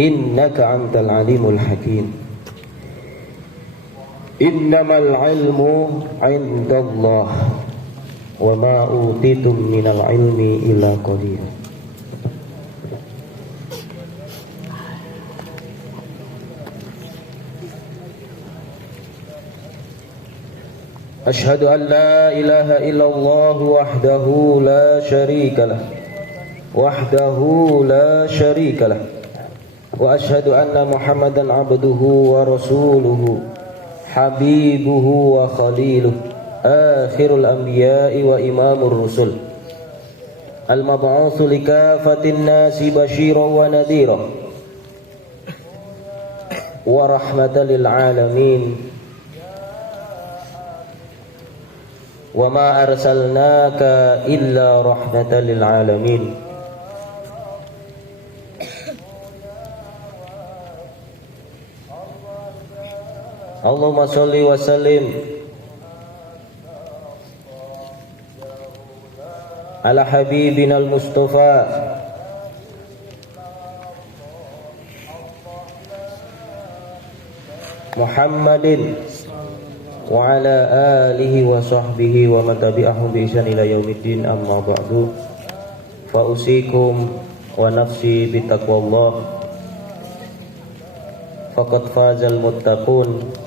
innaka antal alimul hakim. Innamal ilmu indallah wa ma utitum minal ilmi illa qalil. Ashhadu an la ilaha illallah wahdahu la syarika lah wa ashhadu anna Muhammadan abduhu wa rasuluhu habibuhu wa khaliluh akhirul anbiya'i wa imamur rusul al-mab'utsu likafatin nasi basyiran wa nadhiran wa rahmatan lil alamin wa ma arsalnaka illa rahmatan lil alamin. Allahumma sholli wa sallim ala habibina al-mustafa Muhammadin wa ala alihi wa sahbihi wa man tabi'ahum bi ihsan ila yaumiddin, amma ba'du. Fa usikum wa nafsi bi taqwallah faqad fazal muttaqun.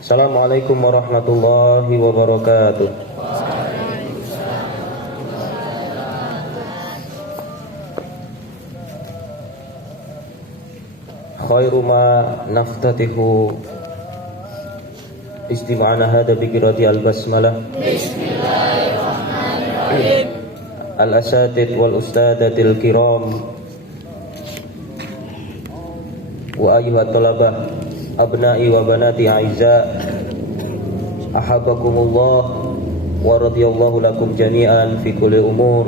Assalamualaikum warahmatullahi wabarakatuh. Khairu ma naftatihu istima'ana hada bi qiraati al-basmalah. Bismillahirrahmanirrahim. Al-asatid wal ustadatil kiram wa ayyuhat talabah abna'i wa banati a'izza, ahabbakumullah wa radiyallahu lakum jami'an fi kulli umur,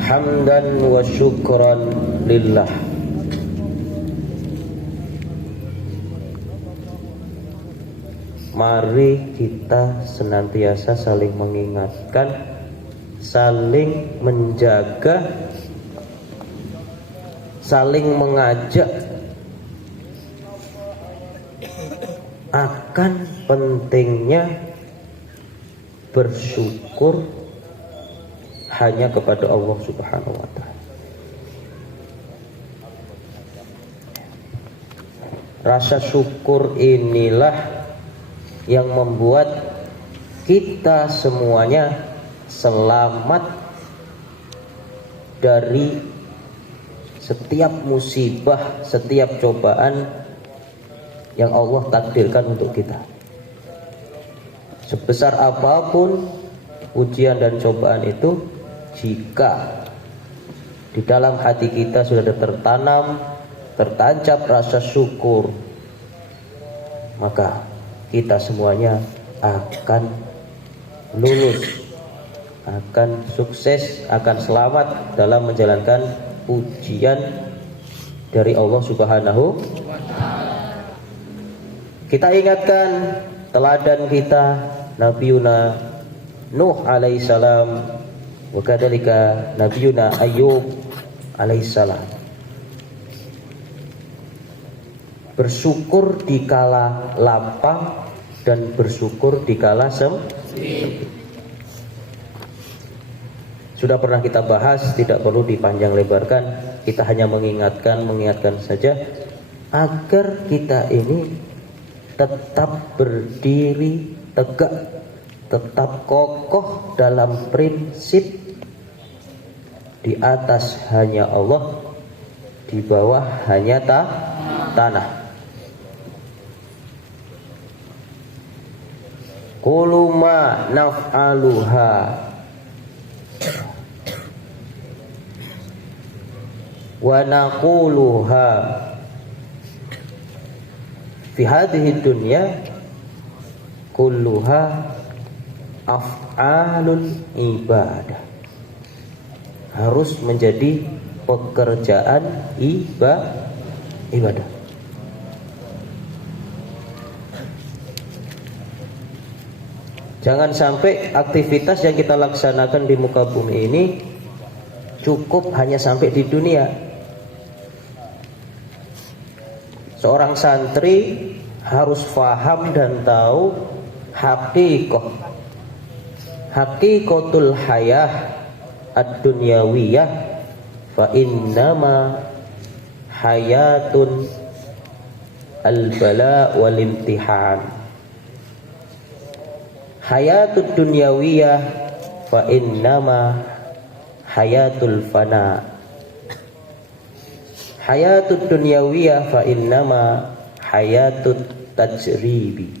hamdan wa syukran lillah. Mari kita senantiasa saling mengingatkan, saling menjaga, saling mengajak akan pentingnya bersyukur hanya kepada Allah Subhanahu wa ta'ala. Rasa syukur inilah yang membuat kita semuanya selamat dari setiap musibah, setiap cobaan yang Allah takdirkan untuk kita. Sebesar apapun ujian dan cobaan itu, jika di dalam hati kita sudah tertanam, tertancap rasa syukur, maka kita semuanya akan lulus, akan sukses, akan selamat dalam menjalankan ujian dari Allah Subhanahu. Kita ingatkan teladan kita Nabiuna Nuh alaihissalam, wa kadzalika Nabiuna Ayyub alaihissalam. Bersyukur di kala lapang dan bersyukur di kala sempit. Sudah pernah kita bahas, tidak perlu dipanjang lebarkan. Kita hanya mengingatkan saja agar kita ini tetap berdiri tegak, tetap kokoh dalam prinsip di atas hanya Allah, di bawah hanya tanah. Qulu ma naf'aluha wa naquluha fi hadhihi dunya kulluha af'alul ibadah. Harus menjadi pekerjaan ibadah. Jangan sampai aktivitas yang kita laksanakan di muka bumi ini cukup hanya sampai di dunia, seorang santri harus faham dan tahu hakikatul hayah ad-dunyawiyah, fa innama hayatun al-bala wal imtihan. Hayatud dunyawiyah fa innama hayatul fana. Hayatud dunyawiyah fa innama hayatut tajribi.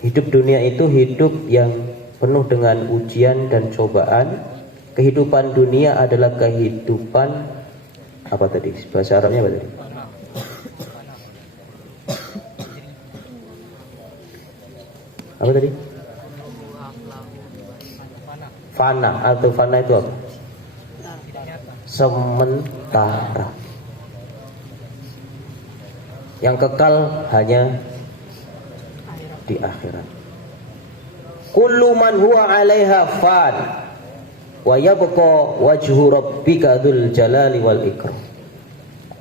Hidup dunia itu hidup yang penuh dengan ujian dan cobaan. Kehidupan dunia adalah kehidupan apa tadi? Bahasa Arabnya apa tadi? Apa tadi? Fana atau fana itu apa? Sementara. Yang kekal hanya di akhirat. Kullu man huwa 'alaiha fan wa yabqa wajhu rabbika dzul jalali wal ikram.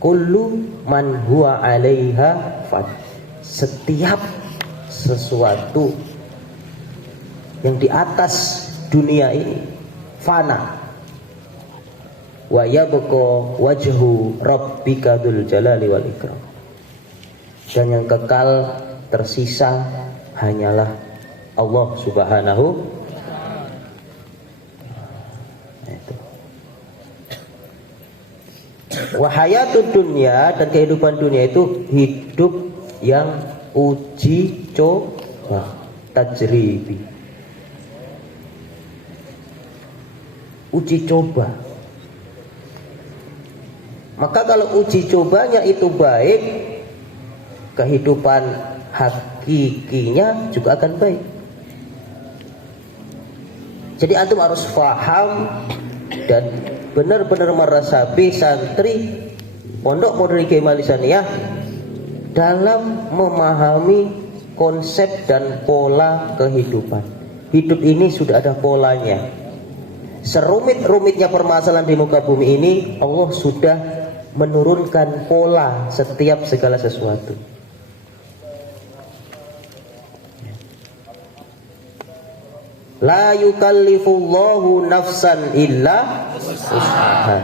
Kullu man huwa 'alaiha fan. Setiap sesuatu yang di atas dunia ini fana. Wa yabqa wajhu rabbika dzul jalali wal ikram. Dan yang kekal tersisa hanyalah Allah Subhanahu itu. Wa hayatud dunya, dan kehidupan dunia itu hidup yang uji coba, tajribi. Uji coba. Maka kalau uji cobanya itu baik, kehidupan hakikinya juga akan baik. Jadi antum harus paham dan benar-benar meresapi santri Pondok Modern Kiai Malisaniyah dalam memahami konsep dan pola kehidupan. Hidup ini sudah ada polanya. Serumit-rumitnya permasalahan di muka bumi ini, Allah sudah menurunkan pola setiap segala sesuatu. La yukallifullahu nafsan illa wus'aha.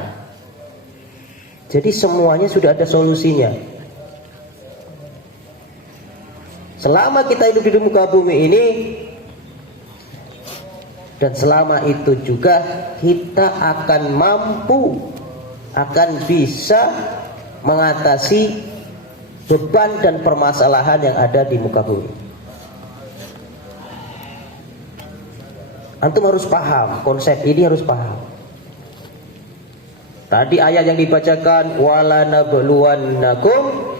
Jadi semuanya sudah ada solusinya. Selama kita hidup di muka bumi ini, dan selama itu juga kita akan mampu, akan bisa mengatasi beban dan permasalahan yang ada di muka bumi. Antum harus paham, konsep ini harus paham. Tadi ayat yang dibacakan, wala nabluwannakum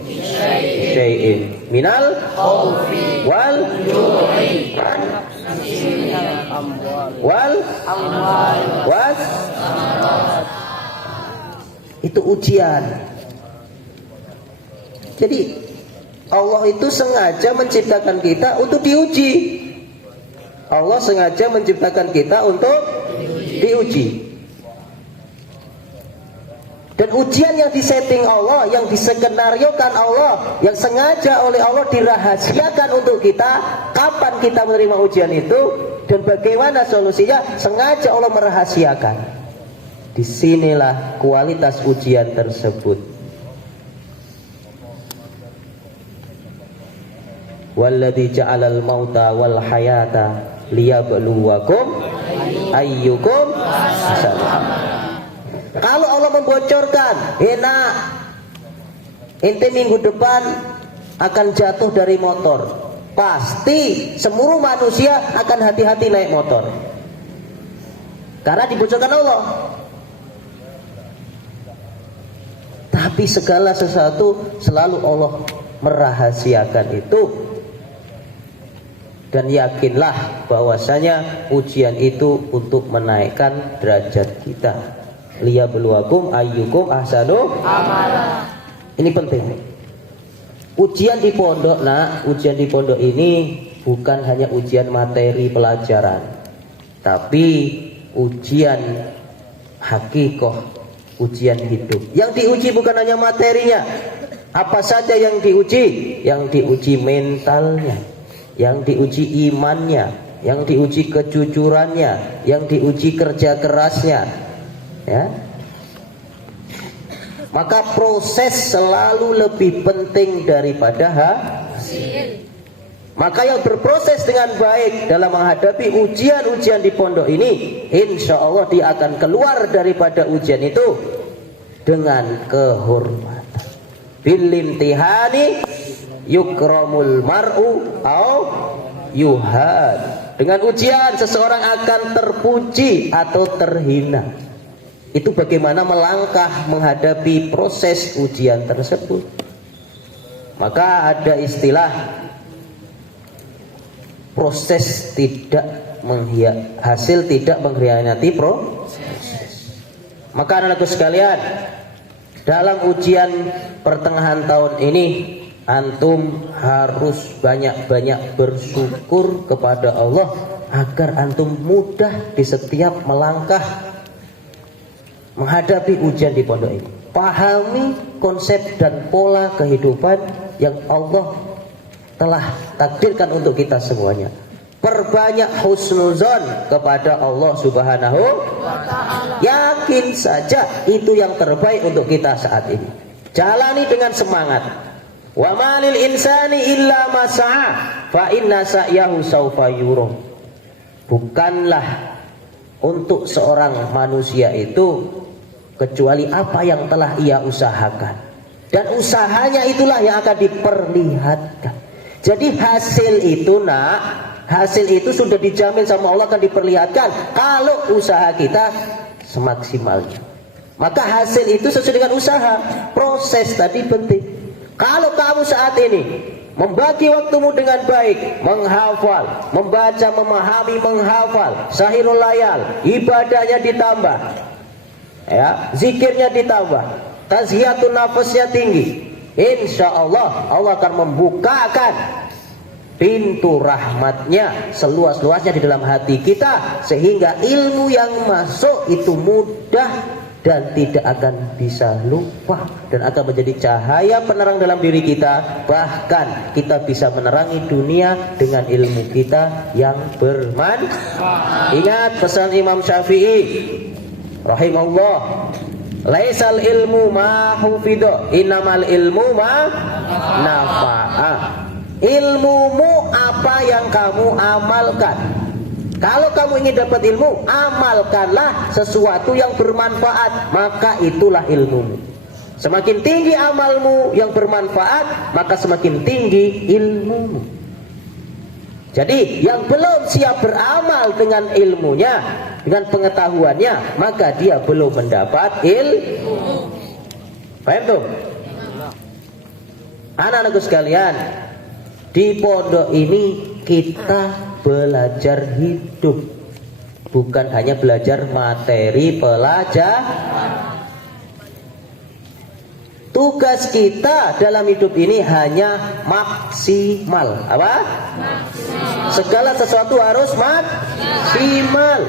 syai'in minal khaufi wal ju'i wal amwal was. Itu ujian. Jadi Allah itu sengaja menciptakan kita untuk diuji. Allah sengaja menciptakan kita untuk diuji. Dan ujian yang disetting Allah, yang diskenariokan Allah, yang sengaja oleh Allah dirahasiakan untuk kita, kapan kita menerima ujian itu dan bagaimana solusinya, sengaja Allah merahasiakan. Disinilah kualitas ujian tersebut. Walladzi ja'alal mauta wal hayata liyabluwakum ayyukum ahsanu. Kalau Allah membocorkan, enak, ente minggu depan akan jatuh dari motor, pasti seluruh manusia akan hati-hati naik motor, karena dibocorkan Allah. Tapi segala sesuatu selalu Allah merahasiakan itu. Dan yakinlah bahwasanya ujian itu untuk menaikkan derajat kita. Liyabluwakum ayyukum ahsanu amala. Ini penting. Ujian di pondok, ujian di pondok ini bukan hanya ujian materi pelajaran, tapi ujian hakikoh, ujian hidup. Yang diuji bukan hanya materinya, Apa saja yang diuji? Yang diuji mentalnya, yang diuji imannya, yang diuji kejujurannya, yang diuji kerja kerasnya, ya. Maka proses selalu lebih penting daripada hasil. Maka yang berproses dengan baik dalam menghadapi ujian-ujian di pondok ini, insya Allah dia akan keluar daripada ujian itu dengan kehormatan. Bil imtihani yukramul mar'u au yuhad. Dengan ujian seseorang akan terpuji atau terhina. Itu bagaimana melangkah menghadapi proses ujian tersebut. Maka ada istilah proses tidak hasil tidak mengkhianati proses. Maka anak-anakku sekalian, dalam ujian pertengahan tahun ini antum harus banyak-banyak bersyukur kepada Allah agar antum mudah di setiap melangkah menghadapi ujian di pondok ini. Pahami konsep dan pola kehidupan yang Allah telah takdirkan untuk kita semuanya. Perbanyak husnuzon kepada Allah Subhanahu wa ta'ala. Yakin saja itu yang terbaik untuk kita saat ini. Jalani dengan semangat. Wa malil insani illa ma sa'a fa inna sa'yahu sawfa yura. Bukanlah untuk seorang manusia itu kecuali apa yang telah ia usahakan, dan usahanya itulah yang akan diperlihatkan. Jadi hasil itu sudah dijamin sama Allah akan diperlihatkan kalau usaha kita semaksimalnya. Maka hasil itu sesuai dengan usaha. Proses tadi penting. Kalau kamu saat ini membagi waktumu dengan baik, menghafal, membaca, memahami, menghafal, sahirul layal, ibadahnya ditambah, ya, zikirnya ditambah, tazkiyatun nafasnya tinggi, insya Allah Allah akan membukakan pintu rahmatnya seluas-luasnya di dalam hati kita, sehingga ilmu yang masuk itu mudah dan tidak akan bisa lupa, dan akan menjadi cahaya penerang dalam diri kita. Bahkan kita bisa menerangi dunia dengan ilmu kita yang bermanfaat. Ingat pesan Imam Syafi'i rahimahullah, laisal ilmu ma hufido, innamal ilmu ma nafa'a. Ilmumu apa yang kamu amalkan. Kalau kamu ingin dapat ilmu, amalkanlah sesuatu yang bermanfaat, maka itulah ilmumu. Semakin tinggi amalmu yang bermanfaat, maka semakin tinggi ilmumu. Jadi yang belum siap beramal dengan ilmunya, dengan pengetahuannya, maka dia belum mendapat ilmu. Paham tuh? Anak-anakku sekalian, di pondok ini kita belajar hidup, bukan hanya belajar materi pelajaran. Tugas kita dalam hidup ini hanya maksimal. Apa? Maksimal. Segala sesuatu harus maksimal.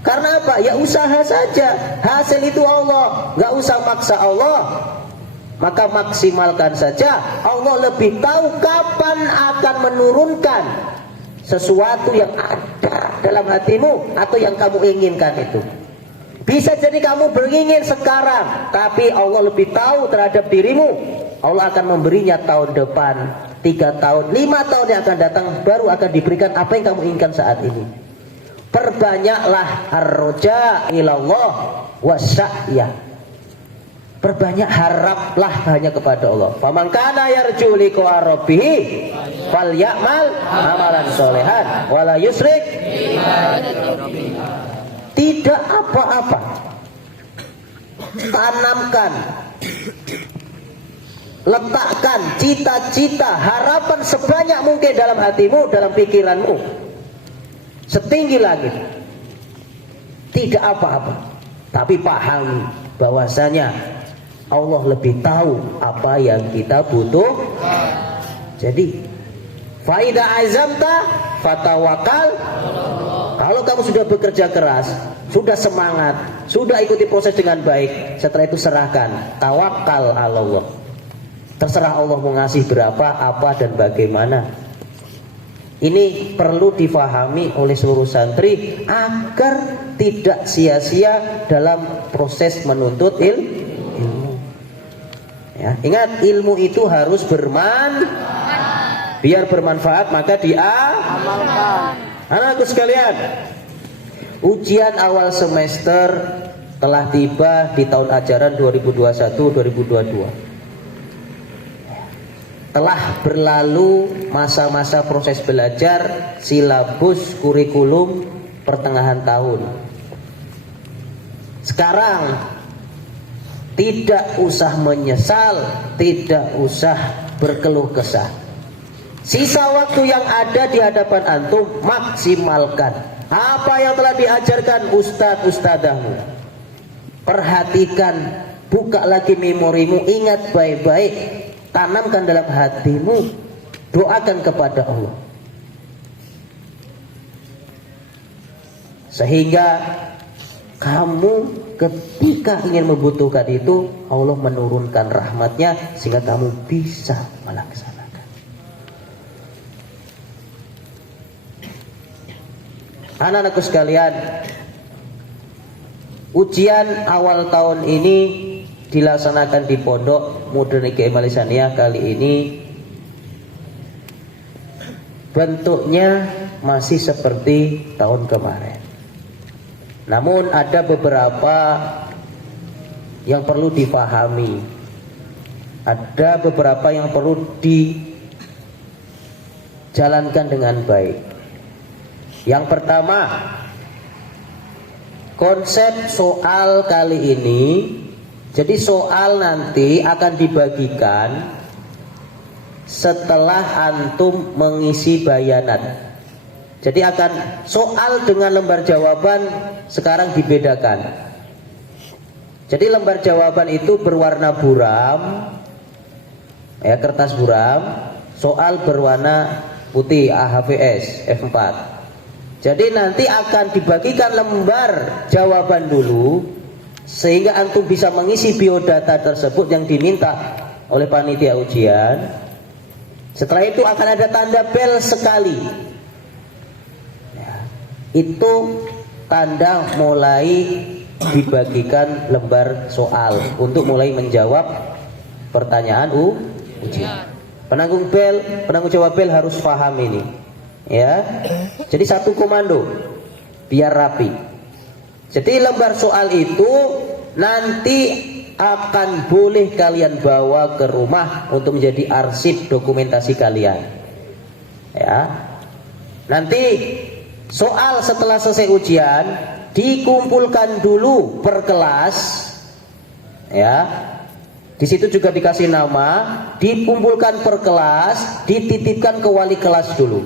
Karena apa? Ya usaha saja. Hasil itu Allah. Gak usah maksa Allah. Maka maksimalkan saja. Allah lebih tahu kapan akan menurunkan sesuatu yang ada dalam hatimu atau yang kamu inginkan itu. Bisa jadi kamu beringin sekarang, tapi Allah lebih tahu terhadap dirimu. Allah akan memberinya tahun depan, 3 tahun, 5 tahun yang akan datang, baru akan diberikan apa yang kamu inginkan saat ini. Perbanyaklah ar-roja ilallah wasya'ya. Perbanyak haraplah hanya kepada Allah. Faman kana yarju liqa rabbih falyamal amalan solehan wala yusrik. Tidak apa-apa. Tanamkan, letakkan cita-cita, harapan sebanyak mungkin dalam hatimu, dalam pikiranmu, setinggi langit. Tidak apa-apa, tapi pahami bahwasanya Allah lebih tahu apa yang kita butuh. Jadi faida azamta fatawakal. Kalau kamu sudah bekerja keras, sudah semangat, sudah ikuti proses dengan baik, setelah itu serahkan, tawakal Allah. Terserah Allah mau ngasih berapa, apa dan bagaimana. Ini perlu difahami oleh seluruh santri agar tidak sia-sia dalam proses menuntut ilmu. Ya, ingat, ilmu itu harus biar bermanfaat maka diamalkan. Anak-anakku sekalian, ujian awal semester telah tiba di tahun ajaran 2021-2022. Telah berlalu masa-masa proses belajar, silabus, kurikulum pertengahan tahun. Sekarang tidak usah menyesal, tidak usah berkeluh kesah. Sisa waktu yang ada di hadapan antum maksimalkan apa yang telah diajarkan ustadz-ustadzahmu. Perhatikan, buka lagi memorimu, ingat baik-baik, tanamkan dalam hatimu, doakan kepada Allah. Sehingga kamu ketika ingin membutuhkan itu, Allah menurunkan rahmatnya sehingga kamu bisa melaksanakan. Anak-anakku sekalian, ujian awal tahun ini dilaksanakan di Pondok Modern IGM Alisania. Kali ini bentuknya masih seperti tahun kemarin, namun ada beberapa yang perlu dipahami, ada beberapa yang perlu dijalankan dengan baik. Yang pertama, konsep soal kali ini, jadi soal nanti akan dibagikan setelah antum mengisi bayanat. Jadi akan soal dengan lembar jawaban sekarang dibedakan. Jadi lembar jawaban itu berwarna buram, ya, kertas buram. Soal berwarna putih, AHVS F4. Jadi nanti akan dibagikan lembar jawaban dulu, sehingga antum bisa mengisi biodata tersebut yang diminta oleh panitia ujian. Setelah itu akan ada tanda bel sekali, ya, itu tanda mulai dibagikan lembar soal untuk mulai menjawab pertanyaan ujian. Penanggung jawab bel harus paham ini, ya. Jadi satu komando biar rapi. Jadi lembar soal itu nanti akan boleh kalian bawa ke rumah untuk menjadi arsip dokumentasi kalian, ya. Nanti soal setelah selesai ujian dikumpulkan dulu per kelas, ya. Di situ juga dikasih nama, dikumpulkan per kelas, dititipkan ke wali kelas dulu.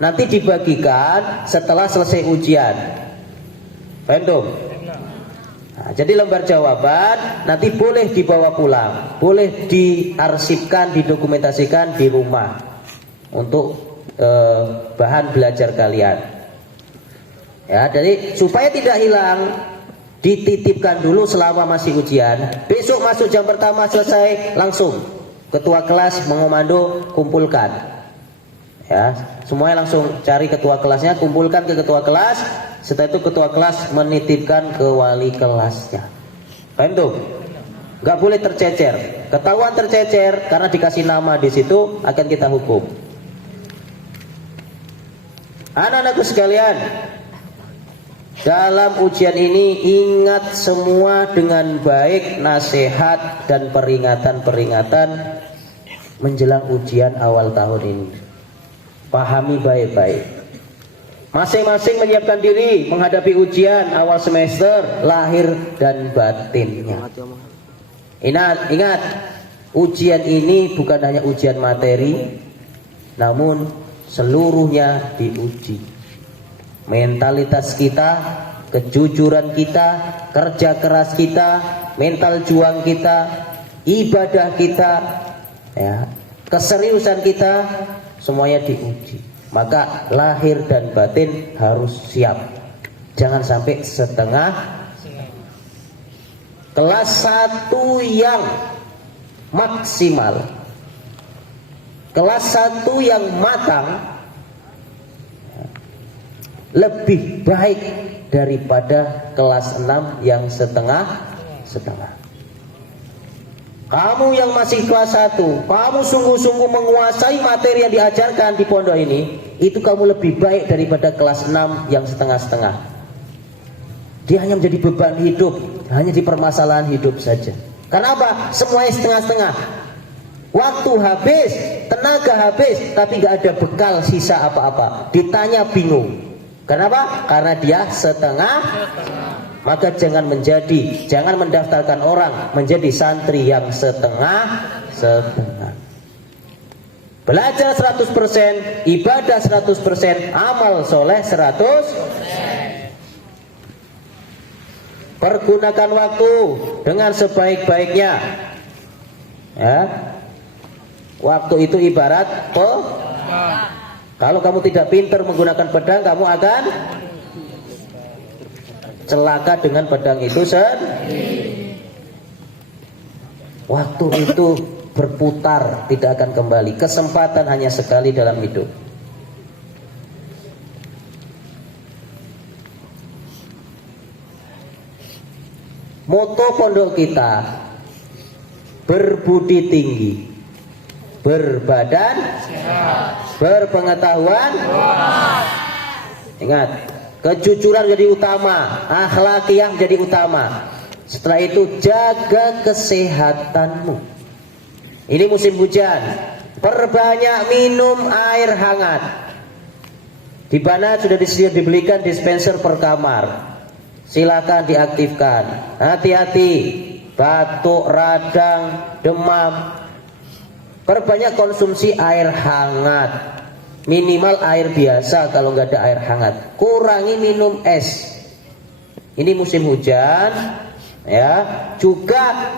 Nanti dibagikan setelah selesai ujian. Paham tuh? Nah, jadi lembar jawaban nanti boleh dibawa pulang, boleh diarsipkan, didokumentasikan di rumah untuk bahan belajar kalian. Ya, jadi supaya tidak hilang, dititipkan dulu selama masih ujian. Besok masuk jam pertama selesai, langsung ketua kelas mengomando kumpulkan. Ya, semuanya langsung cari ketua kelasnya, kumpulkan ke ketua kelas. Setelah itu ketua kelas menitipkan ke wali kelasnya. Paham tuh? Gak boleh tercecer. Ketahuan tercecer karena dikasih nama di situ akan kita hukum. Anak-anakku sekalian, dalam ujian ini ingat semua dengan baik nasihat dan peringatan-peringatan menjelang ujian awal tahun ini. Pahami baik-baik. Masing-masing menyiapkan diri menghadapi ujian awal semester lahir dan batinnya. Ingat, ujian ini bukan hanya ujian materi, namun seluruhnya diuji. Mentalitas kita, kejujuran kita, kerja keras kita, mental juang kita, ibadah kita, ya, keseriusan kita, semuanya diuji. Maka lahir dan batin harus siap. Jangan sampai setengah. Kelas 1 yang maksimal Kelas 1 yang matang lebih baik daripada kelas 6 yang setengah-setengah. Kamu yang masih kelas 1, kamu sungguh-sungguh menguasai materi yang diajarkan di pondok ini, itu kamu lebih baik daripada kelas 6 yang setengah-setengah. Dia hanya menjadi beban hidup, hanya di permasalahan hidup saja. Kenapa? Semuanya setengah-setengah. Waktu habis, tenaga habis, tapi gak ada bekal sisa apa-apa. Ditanya bingung. Kenapa? Karena dia setengah. Maka jangan mendaftarkan orang menjadi santri yang setengah-setengah. Belajar 100%, ibadah 100%, amal soleh 100%. Pergunakan waktu dengan sebaik-baiknya. Ya. Waktu itu ibarat kalau kamu tidak pintar menggunakan pedang, kamu akan celaka dengan pedang itu sendiri. Waktu itu berputar, tidak akan kembali. Kesempatan hanya sekali dalam hidup. Moto pondok kita, berbudi tinggi, berbadan sehat, berpengetahuan ingat, kejujuran jadi utama, akhlakiyah jadi utama. Setelah itu jaga kesehatanmu. Ini musim hujan, perbanyak minum air hangat. Di mana sudah dibelikan dispenser per kamar, silakan diaktifkan. Hati-hati, batuk, radang, demam. Perbanyak konsumsi air hangat. Minimal air biasa kalau nggak ada air hangat. Kurangi minum es. Ini musim hujan, ya. Juga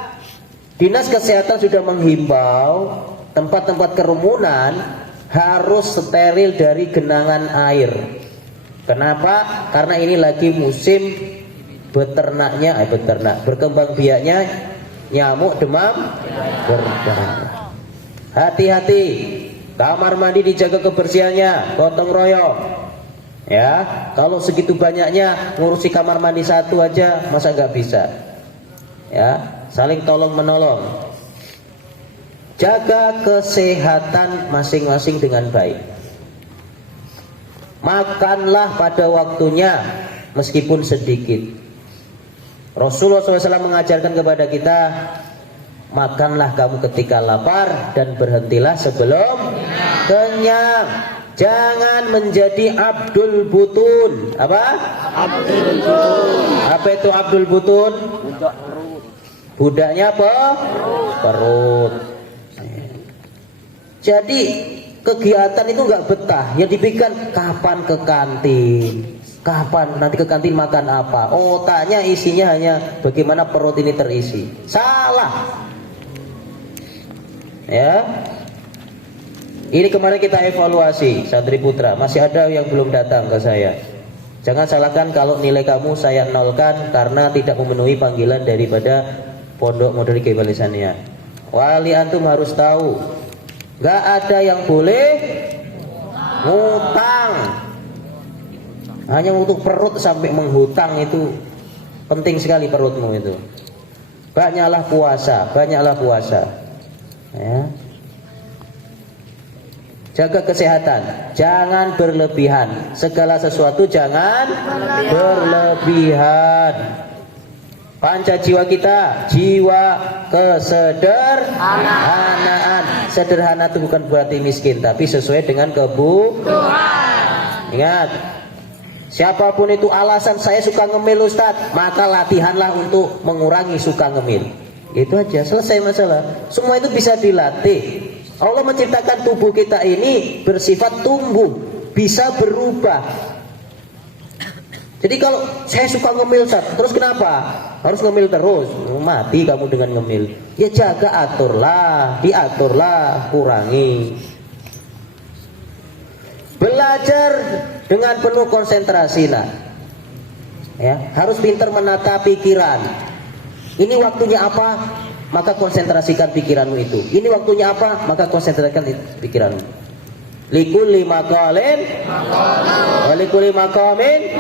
Dinas Kesehatan sudah menghimbau tempat-tempat kerumunan harus steril dari genangan air. Kenapa? Karena ini lagi musim berkembang biaknya nyamuk demam berdarah. Hati-hati. Kamar mandi dijaga kebersihannya, gotong royong. Ya, kalau segitu banyaknya ngurusi kamar mandi satu aja, masa nggak bisa? Ya, saling tolong menolong. Jaga kesehatan masing-masing dengan baik. Makanlah pada waktunya, meskipun sedikit. Rasulullah SAW mengajarkan kepada kita, makanlah kamu ketika lapar dan berhentilah sebelum kenyang. Jangan menjadi abdul butun. Apa? Abdul butun. Apa itu abdul butun? Budak perut. Budaknya apa? Perut. Jadi kegiatan itu nggak betah. Yang dipikirkan kapan ke kantin, kapan nanti ke kantin makan apa. Otaknya isinya hanya bagaimana perut ini terisi. Salah. Ya, ini kemarin kita evaluasi santri putra, masih ada yang belum datang ke saya. Jangan salahkan kalau nilai kamu saya nolkan karena tidak memenuhi panggilan daripada Pondok Modern Kiai Balisania. Wali antum harus tahu, gak ada yang boleh ngutang. Hanya untuk perut sampai menghutang itu penting sekali perutmu itu. Banyaklah puasa. Ya. Jaga kesehatan, jangan berlebihan. Segala sesuatu jangan berlebihan. Panca jiwa kita, jiwa kesederhanaan. Sederhana itu bukan berarti miskin, tapi sesuai dengan kebutuhan. Ingat, siapapun itu alasan saya suka ngemil Ustadz, maka latihanlah untuk mengurangi suka ngemil. Itu aja, selesai masalah. Semua itu bisa dilatih. Allah menciptakan tubuh kita ini bersifat tumbuh, bisa berubah. Jadi kalau saya suka ngemil, terus kenapa? Harus ngemil terus? Mati kamu dengan ngemil. Ya jaga, diaturlah, kurangi. Belajar dengan penuh konsentrasi, Ya, harus pintar menata pikiran. Ini waktunya apa? maka konsentrasikan pikiranmu itu. Ini waktunya apa? Maka konsentrasikan pikiranmu. Likulli maqalin wa likulli maqamin.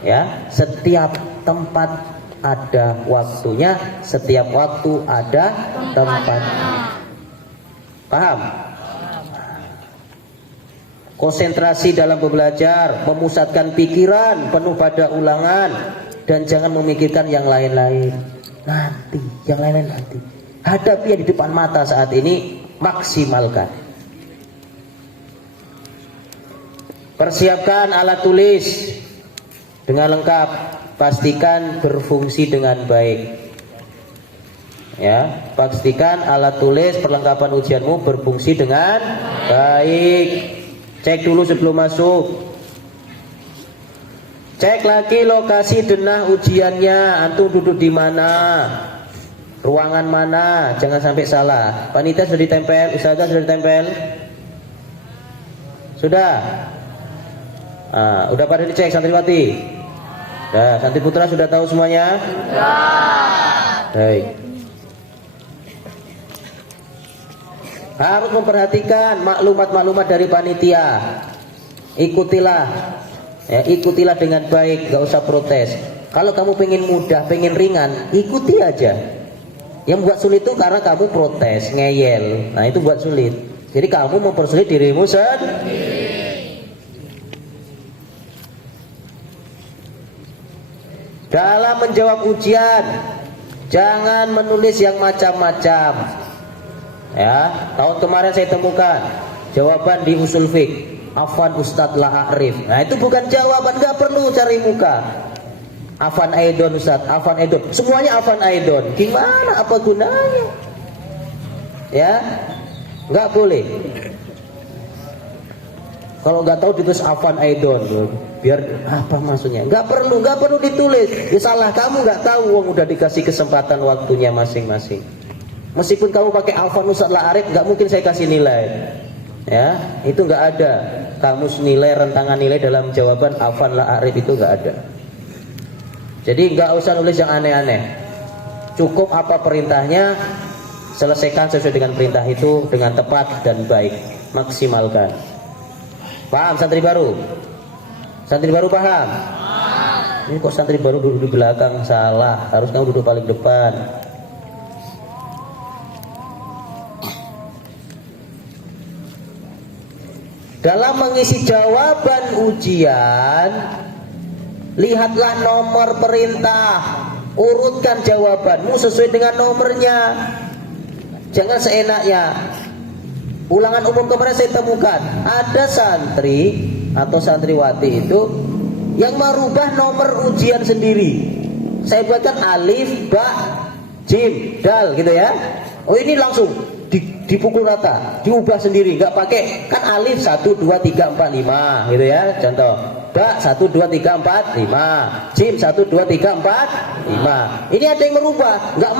Ya, setiap tempat ada waktunya, setiap waktu ada tempatnya. Paham? Konsentrasi dalam belajar, memusatkan pikiran penuh pada ulangan, dan jangan memikirkan yang lain-lain. Nanti, yang lain-lain nanti. Hadapi yang di depan mata saat ini, maksimalkan. Persiapkan alat tulis dengan lengkap, pastikan berfungsi dengan baik. Ya, pastikan alat tulis perlengkapan ujianmu berfungsi dengan baik. Cek dulu sebelum masuk. Cek lagi lokasi denah ujiannya, antum duduk di mana, ruangan mana, jangan sampai salah. Panitia sudah ditempel, ustazah sudah ditempel, sudah. Udah pada dicek santriwati. Nah, santri putra sudah tahu semuanya? Sudah. Baik. Harus memperhatikan maklumat-maklumat dari panitia. Ikutilah. Ya, ikutilah dengan baik, gak usah protes. Kalau kamu pengen mudah, pengen ringan, ikuti aja. Yang buat sulit itu karena kamu protes, ngeyel. Nah itu buat sulit. Jadi kamu mempersulit dirimu sendiri. Dalam menjawab ujian, jangan menulis yang macam-macam. Ya, tahun kemarin saya temukan jawaban di usul fiqh. Afan Ustadz la a'rif. Nah itu bukan jawaban, gak perlu cari muka. Afan aidon Ustadz, afan aidon. Semuanya afan aidon. Gimana, apa gunanya? Ya, gak boleh. Kalau gak tahu ditulis afan aidon, biar apa maksudnya? Gak perlu ditulis. Ya salah kamu, gak tahu. Udah dikasih kesempatan waktunya masing-masing. Meskipun kamu pakai afan Ustadz la a'rif, gak mungkin saya kasih nilai. Ya, itu nggak ada kamus nilai, rentangan nilai dalam jawaban afan la a'rif, itu nggak ada. Jadi nggak usah nulis yang aneh-aneh. Cukup apa perintahnya, selesaikan sesuai dengan perintah itu dengan tepat dan baik. Maksimalkan. Paham santri baru? Santri baru paham? Ini kok santri baru duduk di belakang, salah. Harus kamu duduk paling depan. Dalam mengisi jawaban ujian, lihatlah nomor perintah, urutkan jawabanmu sesuai dengan nomornya. Jangan seenaknya. Ulangan umum kemarin saya temukan ada santri atau santriwati itu yang merubah nomor ujian sendiri. Saya buatkan alif, ba, jim, dal gitu ya. Oh ini langsung dipukul rata, diubah sendiri, nggak pakai kan alif 1 2 3 4 5 gitu ya. Contoh, ba 1 2 3 4 5, jim 1 2 3 4 5. Ini ada yang merubah, nggak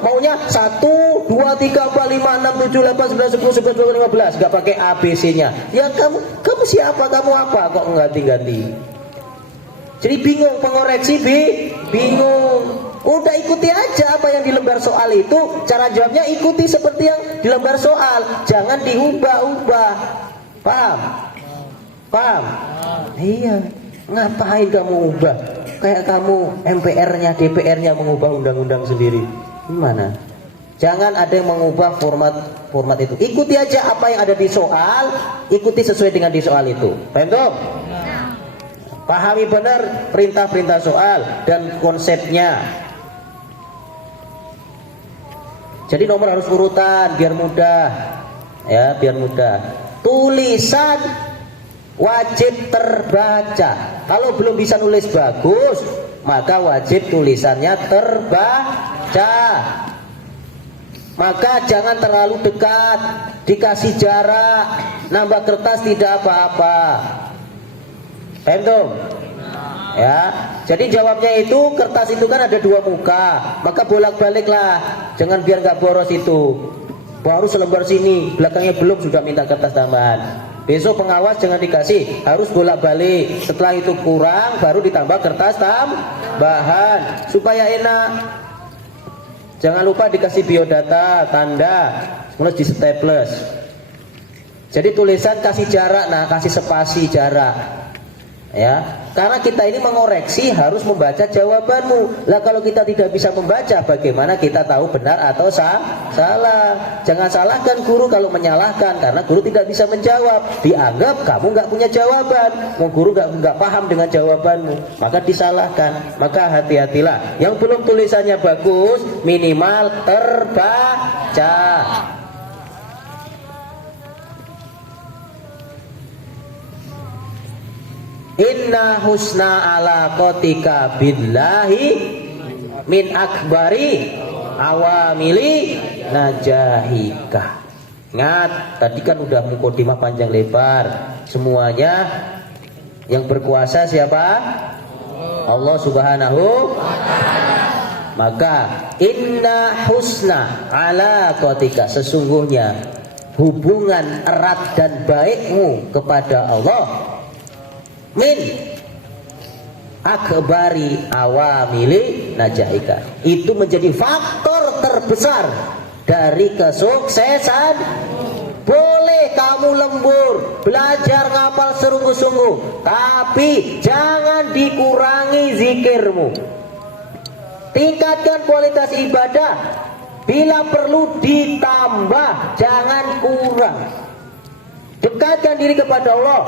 maunya 1 2 3 4 5 6 7 8 9 10 11 12 15, nggak pakai ABC-nya. Ya kamu siapa, kamu apa kok ganti-ganti? Jadi bingung, pengoreksi bingung. Udah ikuti aja apa yang di lembar soal itu. Cara jawabnya ikuti seperti yang di lembar soal. Jangan diubah-ubah. Paham? Paham? Iya. Ngapain kamu ubah? Kayak kamu MPR-nya, DPR-nya mengubah undang-undang sendiri. Gimana? Jangan ada yang mengubah format itu. Ikuti aja apa yang ada di soal. Ikuti sesuai dengan di soal itu. Paham tuh? Pahami benar perintah-perintah soal dan konsepnya. Jadi nomor harus urutan biar mudah. Ya, biar mudah. Tulisan wajib terbaca. Kalau belum bisa nulis bagus, maka wajib tulisannya terbaca. Maka jangan terlalu dekat, dikasih jarak, nambah kertas tidak apa-apa. Paham? Ya, jadi jawabnya itu kertas itu kan ada 2 muka, maka bolak-balik lah, jangan biar nggak boros itu. Baru selembar sini, belakangnya belum sudah minta kertas tambahan. Besok pengawas jangan dikasih, harus bolak-balik. Setelah itu kurang, baru ditambah kertas tambahan supaya enak. Jangan lupa dikasih biodata, tanda, terus di staples. Jadi tulisan kasih jarak, nah kasih spasi jarak. Ya, karena kita ini mengoreksi harus membaca jawabanmu. Lah kalau kita tidak bisa membaca, bagaimana kita tahu benar atau salah? Jangan salahkan guru kalau menyalahkan, karena guru tidak bisa menjawab. Dianggap kamu nggak punya jawaban, guru nggak paham dengan jawabanmu, maka disalahkan. Maka hati-hatilah. Yang belum tulisannya bagus, minimal terbaca. Inna husna ala kotika billahi min akbari awamili najahika. Ingat, tadi kan udah mukadimah panjang lebar. Semuanya yang berkuasa siapa? Allah Subhanahu. Maka inna husna ala kotika, sesungguhnya hubungan erat dan baikmu kepada Allah min akbari awamili najahika, itu menjadi faktor terbesar dari kesuksesan. Boleh kamu lembur, belajar ngapal sungguh-sungguh, tapi jangan dikurangi zikirmu. Tingkatkan kualitas ibadah, bila perlu ditambah, jangan kurang. Dekatkan diri kepada Allah.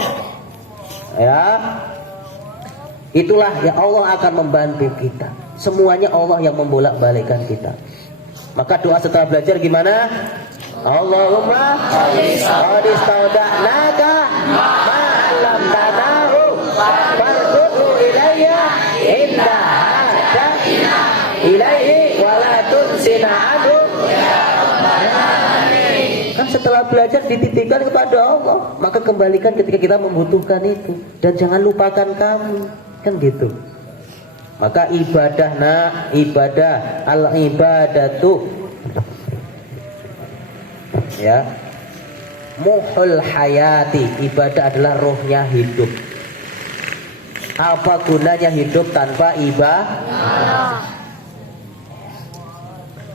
Ya, itulah ya, Allah akan membantu kita. Semuanya Allah yang membolak-balikkan kita. Maka doa setelah belajar gimana? Allahumma qadistauda'naka ma'alamtanahu farduhu ilayya inda haja'ina ilaihi walatunsina'adu. Kan setelah belajar dititipkan kepada Allah, maka kembalikan ketika kita membutuhkan itu, dan jangan lupakan kamu, kan gitu. Maka ibadah al ibadatu, ya, muhul hayati, ibadah adalah rohnya hidup. Apa gunanya hidup tanpa ibadah?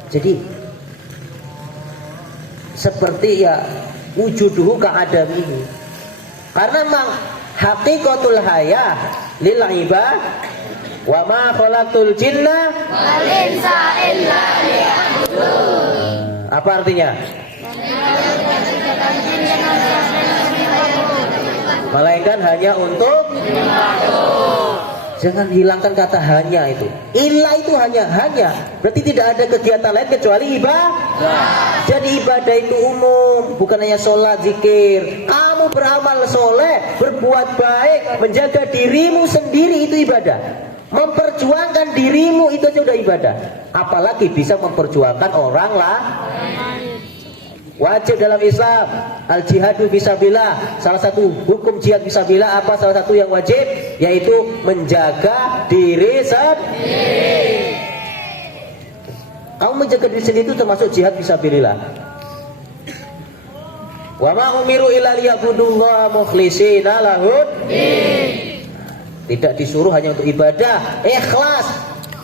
Jadi seperti ya wujuduhu ka'adamihi, karena memang haqiqatul hayah lil ibad wa ma khalaqtul jinna wal insa illa liya'budun. Apa artinya? Melainkan hanya untuk. Jangan hilangkan kata hanya itu. Illa itu hanya. Berarti tidak ada kegiatan lain kecuali ibadah. Jadi ibadah itu umum, bukan hanya sholat, zikir. Kamu beramal soleh, berbuat baik, menjaga dirimu sendiri, itu ibadah. Memperjuangkan dirimu itu aja udah ibadah. Apalagi bisa memperjuangkan orang lah. Wajib dalam Islam al jihadu fisabilillah. Salah satu hukum jihad fisabilillah apa? Salah satu yang wajib yaitu menjaga diri sendiri. Kamu menjaga diri sendiri itu termasuk jihad fisabilillah. Wa ma umiru illa liya'budullaha mukhlishina lahud-din. Tidak disuruh hanya untuk ibadah, ikhlas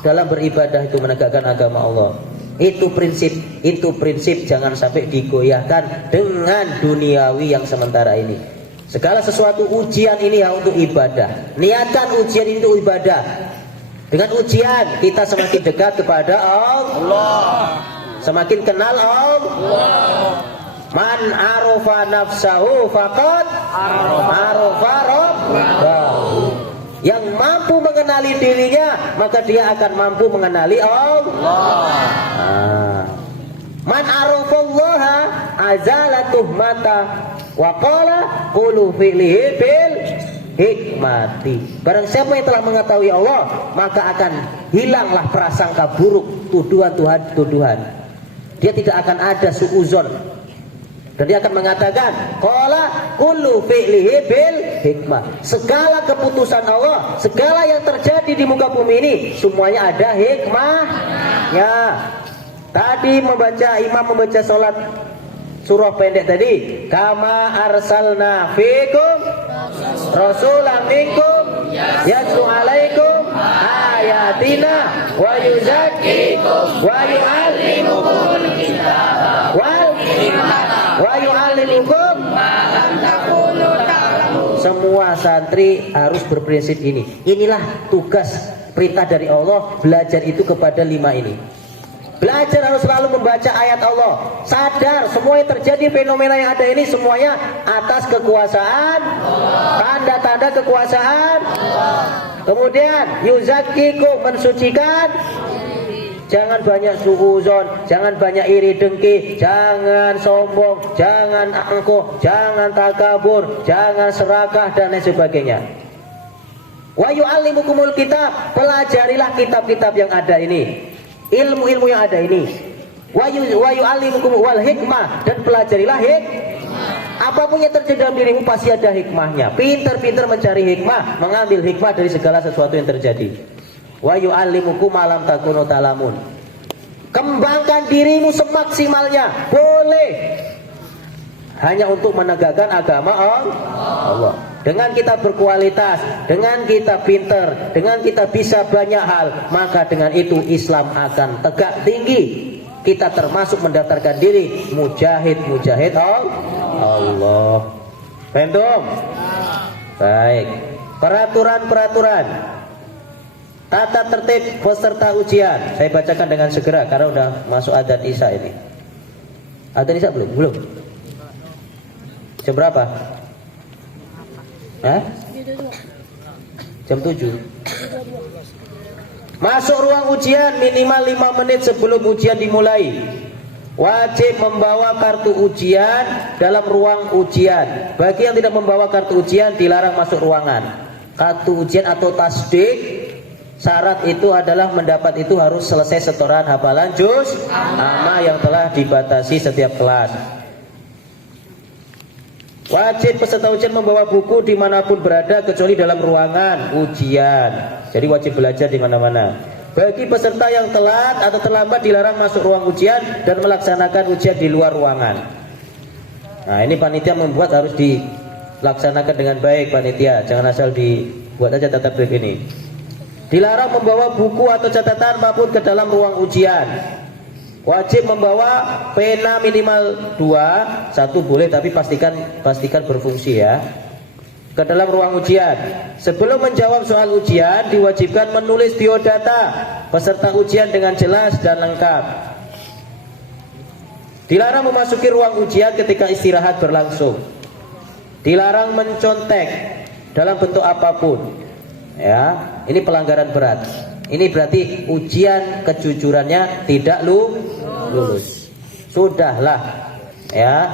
dalam beribadah itu menegakkan agama Allah. Itu prinsip jangan sampai digoyahkan dengan duniawi yang sementara ini. Segala sesuatu ujian ini ya untuk ibadah. Niatkan ujian ini untuk ibadah. Dengan ujian kita semakin dekat kepada Allah. Semakin kenal Allah. Man arofa nafsahu faqad arofa rabbahu. Yang mampu mengenali dirinya, maka dia akan mampu mengenali Allah. Man arafallaha azala tuhmata wa qala qulu fi'lihi bil hikmati. Barang siapa yang telah mengetahui Allah, maka akan hilanglah prasangka buruk, tuduhan. Dia tidak akan ada suuzon. Dan dia akan mengatakan qala kullu fi'lihi bil hikmah. Segala keputusan Allah, segala yang terjadi di muka bumi ini semuanya ada hikmahnya. Tadi imam membaca sholat surah pendek tadi, kama arsalna fikum rasulan minkum yatlu alaikum ayatina wa yuzakkikum wa yu'allimukum santri harus berprinsip ini. Inilah tugas perintah dari Allah, belajar itu kepada 5 ini. Belajar harus selalu membaca ayat Allah. Sadar semua yang terjadi, fenomena yang ada ini semuanya atas kekuasaan, tanda-tanda kekuasaan. Kemudian yuzakikum, mensucikan. Jangan banyak suuzon, jangan banyak iri dengki, jangan sombong, jangan angkuh, jangan takabur, jangan serakah dan lain sebagainya. Wa yu'allimukumul kitab, pelajarilah kitab-kitab yang ada ini, ilmu-ilmu yang ada ini. Wa yu'allimukumul wal hikmah, dan pelajarilah apapun yang terjadi dalam dirimu pasti ada hikmahnya. Pintar-pintar mencari hikmah, mengambil hikmah dari segala sesuatu yang terjadi. Wa yu'allimukum ma lam takunu ta'lamun. Kembangkan dirimu semaksimalnya, boleh, hanya untuk menegakkan agama Allah. Dengan kita berkualitas, dengan kita pintar, dengan kita bisa banyak hal, maka dengan itu Islam akan tegak tinggi. Kita termasuk mendaftarkan diri mujahid Allah. Paham? Baik. Peraturan-peraturan tata tertib peserta ujian saya bacakan dengan segera karena udah masuk adzan Isya ini. Adzan Isya belum? Belum. Jam berapa? Jam 7. Masuk ruang ujian minimal 5 menit sebelum ujian dimulai. Wajib membawa kartu ujian dalam ruang ujian. Bagi yang tidak membawa kartu ujian dilarang masuk ruangan. Kartu ujian atau tasdik, syarat itu adalah mendapat itu harus selesai setoran hafalan juz amma yang telah dibatasi setiap kelas. Wajib peserta ujian membawa buku dimanapun berada kecuali dalam ruangan ujian. Jadi wajib belajar di mana-mana. Bagi peserta yang telat atau terlambat dilarang masuk ruang ujian dan melaksanakan ujian di luar ruangan. Nah, ini panitia membuat harus dilaksanakan dengan baik panitia. Jangan asal dibuat aja tata tertib ini. Dilarang membawa buku atau catatan apapun ke dalam ruang ujian. Wajib membawa pena minimal 2, 1 boleh tapi pastikan berfungsi ya. Ke dalam ruang ujian. Sebelum menjawab soal ujian diwajibkan menulis biodata peserta ujian dengan jelas dan lengkap. Dilarang memasuki ruang ujian ketika istirahat berlangsung. Dilarang mencontek dalam bentuk apapun. Ya, ini pelanggaran berat. Ini berarti ujian kejujurannya tidak lulus. Sudahlah, ya.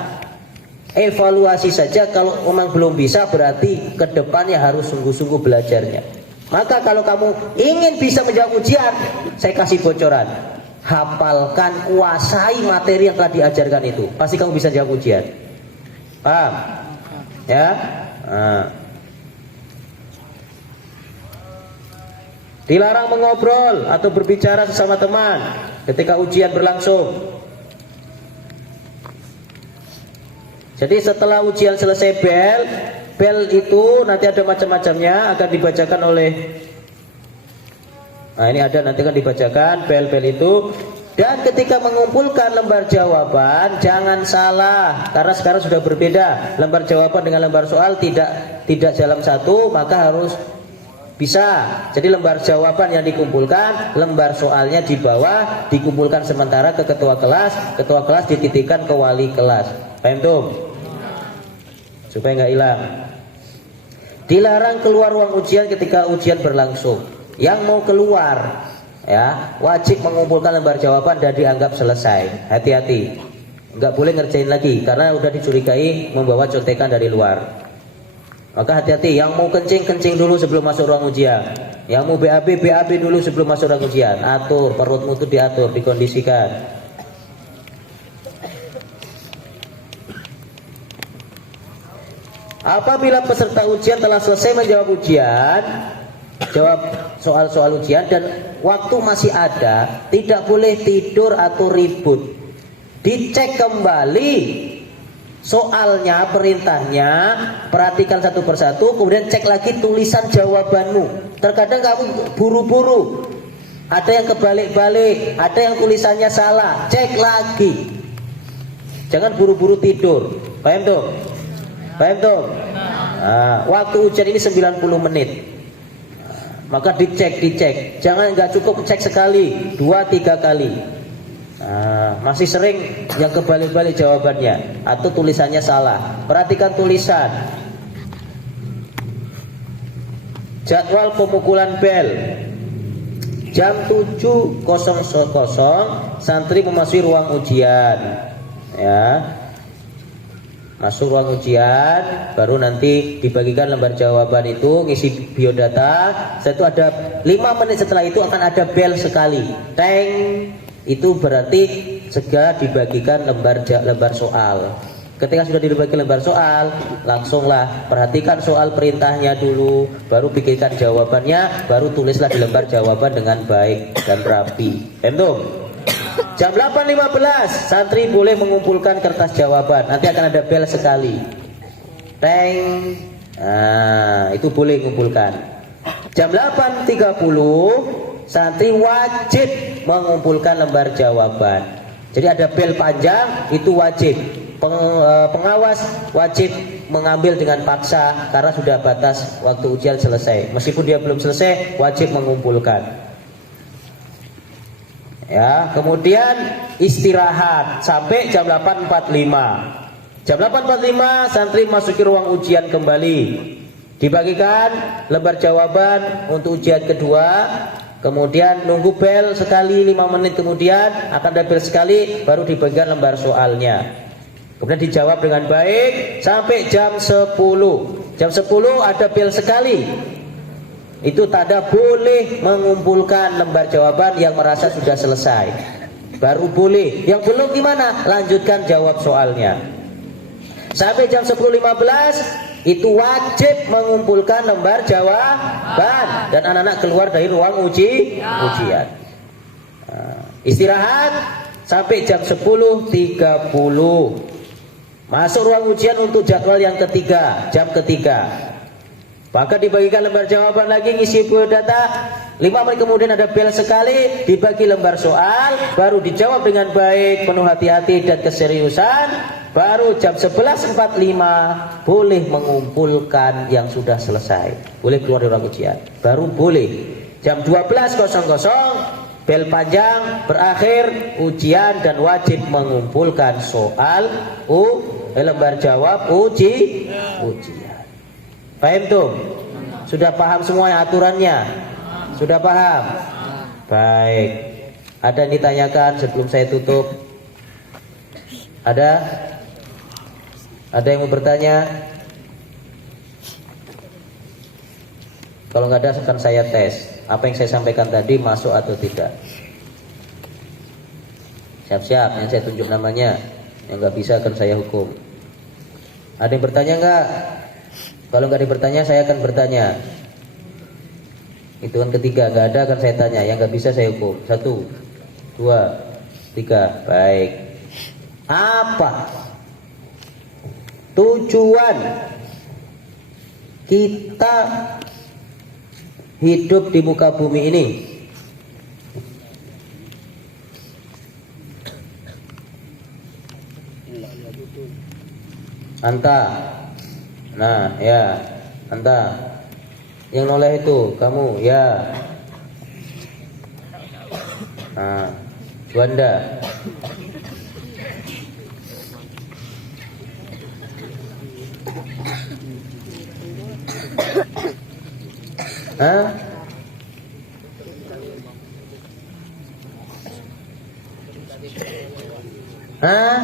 Evaluasi saja, kalau memang belum bisa berarti kedepannya harus sungguh-sungguh belajarnya. Maka kalau kamu ingin bisa menjawab ujian, saya kasih bocoran. Hafalkan, kuasai materi yang telah diajarkan itu. Pasti kamu bisa jawab ujian. Paham? Ya. Nah. Dilarang mengobrol atau berbicara sesama teman ketika ujian berlangsung. Jadi setelah ujian selesai bel itu nanti ada macam-macamnya akan dibacakan oleh. Nah, ini ada nanti akan dibacakan bel itu. Dan ketika mengumpulkan lembar jawaban jangan salah, karena sekarang sudah berbeda. Lembar jawaban dengan lembar soal tidak dalam satu, maka harus bisa. Jadi lembar jawaban yang dikumpulkan, lembar soalnya di bawah dikumpulkan sementara ke ketua kelas dititipkan ke wali kelas. Paham tuh? Supaya nggak hilang. Dilarang keluar ruang ujian ketika ujian berlangsung. Yang mau keluar, ya wajib mengumpulkan lembar jawaban dan dianggap selesai. Hati-hati, nggak boleh ngerjain lagi karena udah dicurigai membawa contekan dari luar. Maka hati-hati, yang mau kencing dulu sebelum masuk ruang ujian. Yang mau BAB dulu sebelum masuk ruang ujian. Atur, perutmu itu diatur, dikondisikan. Apabila peserta ujian telah selesai menjawab ujian, jawab soal-soal ujian dan waktu masih ada, tidak boleh tidur atau ribut. Dicek kembali soalnya, perintahnya, perhatikan satu persatu, kemudian cek lagi tulisan jawabanmu. Terkadang kamu buru-buru, ada yang kebalik-balik, ada yang tulisannya salah, cek lagi. Jangan buru-buru tidur. Paham tuh? Paham tuh? Waktu ujian ini 90 menit. Maka dicek. Jangan nggak cukup cek sekali, 2-3 kali. Masih sering yang kebalik-balik jawabannya atau tulisannya salah. Perhatikan tulisan. Jadwal pemukulan bel. Jam 7.00 santri memasuki ruang ujian. Ya. Masuk ruang ujian, baru nanti dibagikan lembar jawaban itu, ngisi biodata. Setelah itu ada 5 menit setelah itu akan ada bel sekali. Teng, itu berarti segera dibagikan lembar soal. Ketika sudah dibagi lembar soal, langsunglah perhatikan soal perintahnya dulu, baru pikirkan jawabannya, baru tulislah di lembar jawaban dengan baik dan rapi. Entum? Jam 8.15 santri boleh mengumpulkan kertas jawaban. Nanti akan ada bel sekali. Teng. Itu boleh mengumpulkan. Jam 8.30 santri wajib mengumpulkan lembar jawaban. Jadi ada bel panjang, itu wajib. Pengawas wajib mengambil dengan paksa karena sudah batas waktu ujian selesai. Meskipun dia belum selesai, wajib mengumpulkan. Ya, kemudian istirahat sampai jam 8.45. Jam 8.45 santri masuki ruang ujian kembali. Dibagikan lembar jawaban untuk ujian kedua. Kemudian nunggu bel sekali 5 menit, kemudian akan ada bel sekali, baru dibagikan lembar soalnya. Kemudian dijawab dengan baik sampai jam 10. Jam 10 ada bel sekali. Itu tanda boleh mengumpulkan lembar jawaban yang merasa sudah selesai. Baru boleh. Yang belum gimana? Lanjutkan jawab soalnya. Sampai jam 10.15 itu wajib mengumpulkan lembar jawaban dan anak-anak keluar dari ruang ujian. Istirahat sampai jam 10.30. Masuk ruang ujian untuk jadwal yang ketiga, jam ketiga. Maka dibagikan lembar jawaban lagi, ngisi biodata. 5 menit kemudian ada bel sekali, dibagi lembar soal, baru dijawab dengan baik, penuh hati-hati dan keseriusan. Baru jam 11.45 boleh mengumpulkan yang sudah selesai. Boleh keluar dari ruang ujian. Baru boleh. Jam 12.00 bel panjang berakhir ujian dan wajib mengumpulkan soal lembar jawab ujian. Paham tuh? Sudah paham semua aturannya? Sudah paham? Baik. Ada yang ditanyakan sebelum saya tutup? Ada? Ada yang mau bertanya? Kalau nggak ada akan saya tes. Apa yang saya sampaikan tadi masuk atau tidak? Siap-siap, yang saya tunjuk namanya. Yang nggak bisa akan saya hukum. Ada yang bertanya nggak? Kalau nggak ada yang bertanya, saya akan bertanya. Hitungan ketiga, nggak ada akan saya tanya. Yang nggak bisa saya hukum. 1, 2, 3. Baik. Apa tujuan kita hidup di muka bumi ini? Anta. Nah, ya, Anta. Yang noleh itu kamu, ya. Nah, Juanda. Hah? Hah?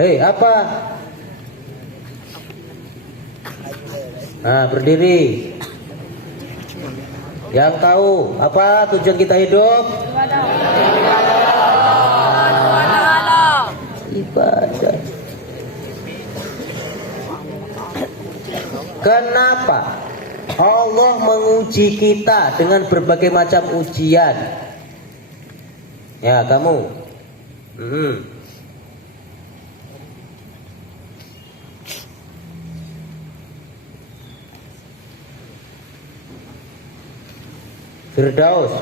Hei, apa? Nah, berdiri. Yang tahu apa tujuan kita hidup? Ibadah. Kenapa Allah menguji kita dengan berbagai macam ujian? Ya, kamu. Firdaus.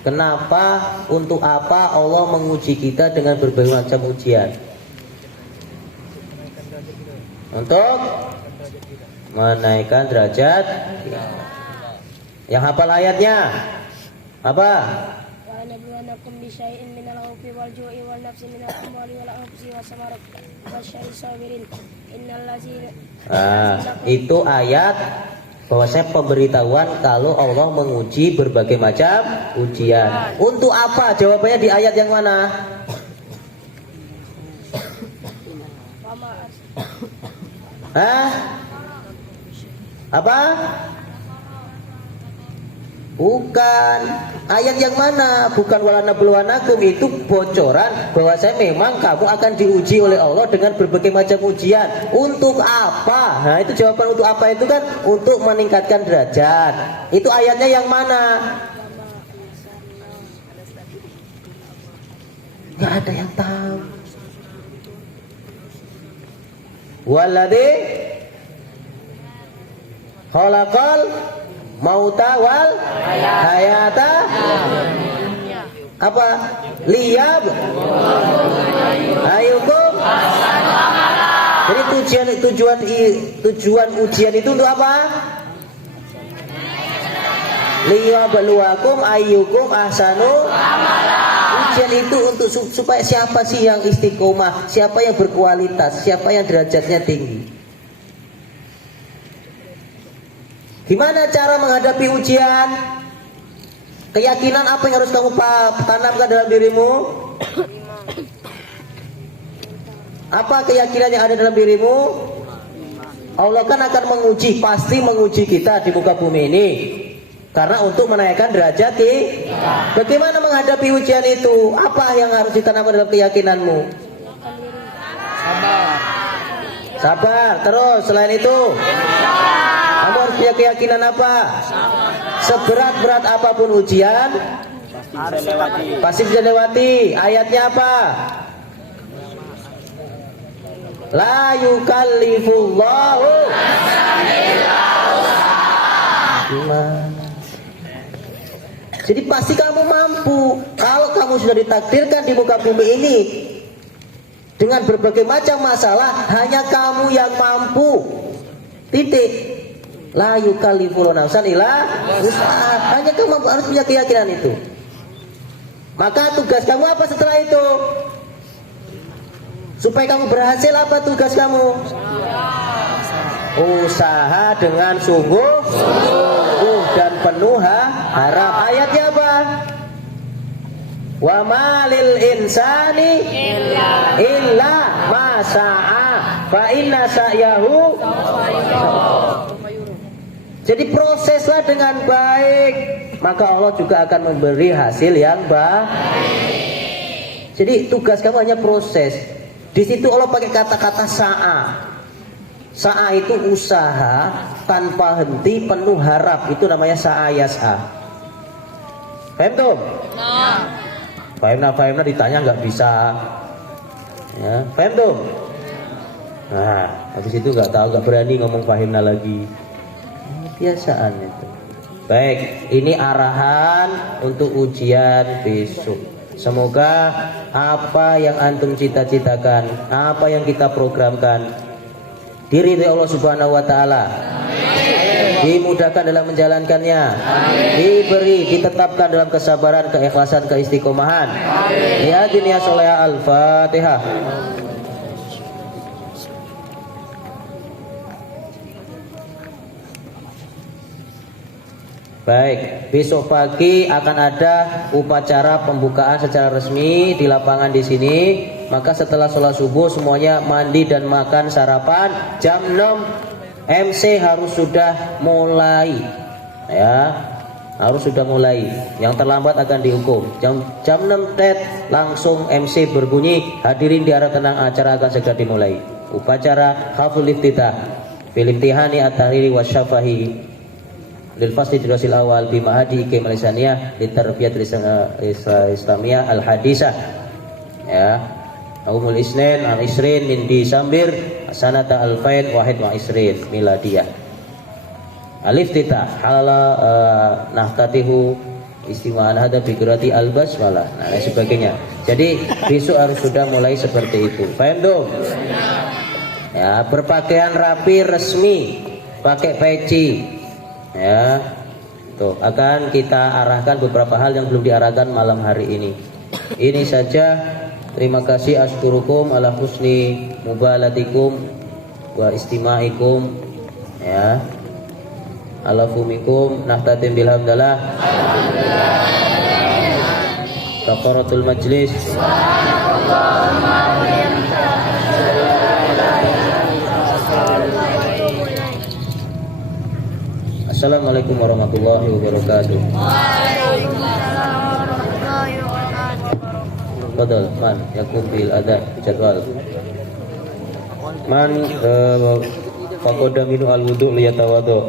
Kenapa, untuk apa Allah menguji kita dengan berbagai macam ujian? Untuk menaikkan derajat. Yang hafal ayatnya apa? Wa nabluwannakum bisyai'in minal khawfi wal ju'i wal nafsi minal amwali wal anfusi was samarati wasyarri sabirin innal ladzina. Itu ayat bahwasanya pemberitahuan kalau Allah menguji berbagai macam ujian. Untuk apa? Jawabannya di ayat yang mana? Hah? Apa? Bukan. Ayat yang mana? Bukan wala nabluwanakum, itu bocoran bahwasanya memang kamu akan diuji oleh Allah dengan berbagai macam ujian. Untuk apa? Nah, itu jawaban untuk apa itu kan untuk meningkatkan derajat. Itu ayatnya yang mana? Gak ada yang tahu. Walladzi khalaqal mauta wal hayata apa? Liyab ayukum. Jadi tujuan ujian itu untuk apa? Liyabluwakum ayyukum ahsanu. Ujian itu untuk supaya siapa sih yang istiqomah, siapa yang berkualitas, siapa yang derajatnya tinggi. Gimana cara menghadapi ujian? Keyakinan apa yang harus kamu tanamkan dalam dirimu? Apa keyakinan yang ada dalam dirimu? Allah kan akan menguji, pasti menguji kita di muka bumi ini. Karena untuk menaikkan derajat kita. Bagaimana menghadapi ujian itu? Apa yang harus ditanamkan dalam keyakinanmu? Sabar. Terus selain itu, kamu harus punya keyakinan apa? Seberat-berat apapun ujian pasti bisa lewati. Ayatnya apa? La yukallifullahu Jadi pasti kamu mampu. Kalau kamu sudah ditakdirkan di muka bumi ini dengan berbagai macam masalah, hanya kamu yang mampu. Titik. La yukallifu nafsan illa wus'aha. Hanya kamu harus punya keyakinan itu. Maka tugas kamu apa setelah itu? Supaya kamu berhasil, apa tugas kamu? Usaha dengan sungguh dan penuh harap. Ayatnya apa? Wa malil insani illa ma sa'a fa inna sa'yahu. Jadi proseslah dengan baik, maka Allah juga akan memberi hasil yang baik. Jadi tugas kamu hanya proses. Di situ Allah pakai kata-kata sa'a. Sa'a itu usaha tanpa henti, penuh harap. Itu namanya sa'a yas'a. Paham tuh? Fahimna ditanya nggak bisa. Ya, paham tuh? Nah, habis itu nggak tahu, nggak berani ngomong fahimna lagi. Kebiasaan itu. Baik, ini arahan untuk ujian besok. Semoga apa yang antum cita-citakan, apa yang kita programkan, diridhai Allah Subhanahu wa taala. Dimudahkan dalam menjalankannya. Ditetapkan dalam kesabaran, keikhlasan, keistiqomahan. Ya dunia soleh. Al-Fatihah. Baik, besok pagi akan ada upacara pembukaan secara resmi di lapangan di sini. Maka setelah sholat subuh semuanya mandi dan makan sarapan. Jam 6 MC harus sudah mulai. Ya, harus sudah mulai. Yang terlambat akan dihukum. Jam 6 langsung MC berbunyi. Hadirin di arah tenang, acara akan segera dimulai. Upacara haful iftitah fil imtihani at-tahriri wasyafahi lil fasli dirasil awal bi ma'hadi Iqim Alisaniyah li tarbiyat Islamiyah al hadisah. Ya, Yaumul Isnin al Isrin min Desember sanata alfain wahid wa isrin miladiyah. Al iftitah hala nahtatihu istima'an hada fikrati al-basmalah, nah dan sebagainya. Jadi besok harus sudah mulai seperti itu. Paham tuh? Ya, berpakaian rapi resmi, pakai peci. Ya. Tuh, akan kita arahkan beberapa hal yang belum diarahkan malam hari ini. Ini saja. Terima kasih, askurukum ala husni mubalatikum wa istima'ikum, ya. Ala fumikum nahtatim bilhamdalah. Kafaratul majlis. Assalamualaikum warahmatullahi wabarakatuh. Fadal, man yakum bil adan jadwal. Man faqada minu al wudu liyatawaddo.